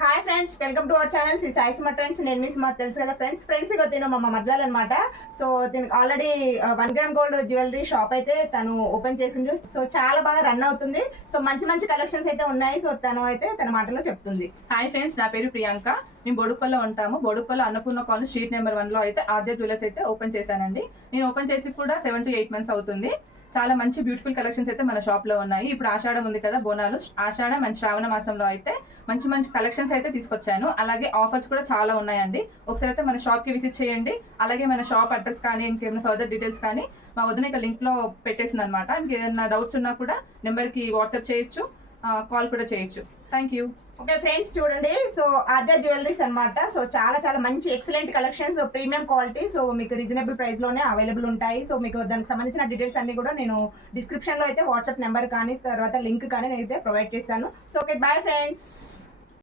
Hi friends, welcome to our channel Sai Suma trends. నేను మీ సుమ, తెలుసు కదా ఫ్రెండ్స్ ఇక తిను మా మర్దాలు అనమాట. సో దీనికి already 1 gram gold jewellery shop అయితే తను ఓపెన్ చేసింది. సో చాలా బాగా రన్ అవుతుంది. సో మంచి మంచి కలెక్షన్స్ అయితే ఉన్నాయి. సో తను అయితే తన మాటలో చెప్తుంది. హాయ్ ఫ్రెండ్స్, నా పేరు ప్రియాంక. మేము బొడుపల్లో ఉంటాము. బొడుపల్లో అన్నపూర్ణ కాలనీ స్ట్రీట్ నెంబర్ 1 లో అయితే ఆద్య జ్యువెలర్స్ అయితే ఓపెన్ చేశానండి. నేను ఓపెన్ చేసి కూడా 7 to 8 months అవుతుంది. చాలా మంచి బ్యూటిఫుల్ కలెక్షన్స్ అయితే మన షాప్ లో ఉన్నాయి. ఇప్పుడు ఆషాఢం ఉంది కదా, బోనాలు ఆషాఢం అండ్ శ్రావణ మాసంలో అయితే మంచి మంచి కలెక్షన్స్ అయితే తీసుకొచ్చాను. అలాగే ఆఫర్స్ కూడా చాలా ఉన్నాయండి. ఒకసారి అయితే మన షాప్ కి విజిట్ చేయండి. అలాగే మన షాప్ అడ్రస్ కానీ ఇంకేమైనా ఫర్దర్ డీటెయిల్స్ కానీ మా వదిన ఇక్కడ లింక్ లో పెట్టేసింది అనమాట. మీకు ఏదైనా డౌట్స్ ఉన్నా కూడా నెంబర్ కి వాట్సాప్ చేయొచ్చు, కాల్ కూడా చేయొచ్చు. Thank you. ఓకే ఫ్రెండ్స్, చూడండి. సో ఆద్య జ్యువెలరీస్ అనమాట. సో చాలా చాలా మంచి excellent collections, premium quality. So మీకు రీజనబుల్ ప్రైస్ లోనే అవైలబుల్ ఉంటాయి. సో మీకు దానికి సంబంధించిన డీటెయిల్స్ అన్ని కూడా నేను డిస్క్రిప్షన్ లో అయితే వాట్సాప్ నెంబర్ కానీ తర్వాత లింక్ కానీ నేను అయితే ప్రొవైడ్ చేశాను. So okay, bye friends.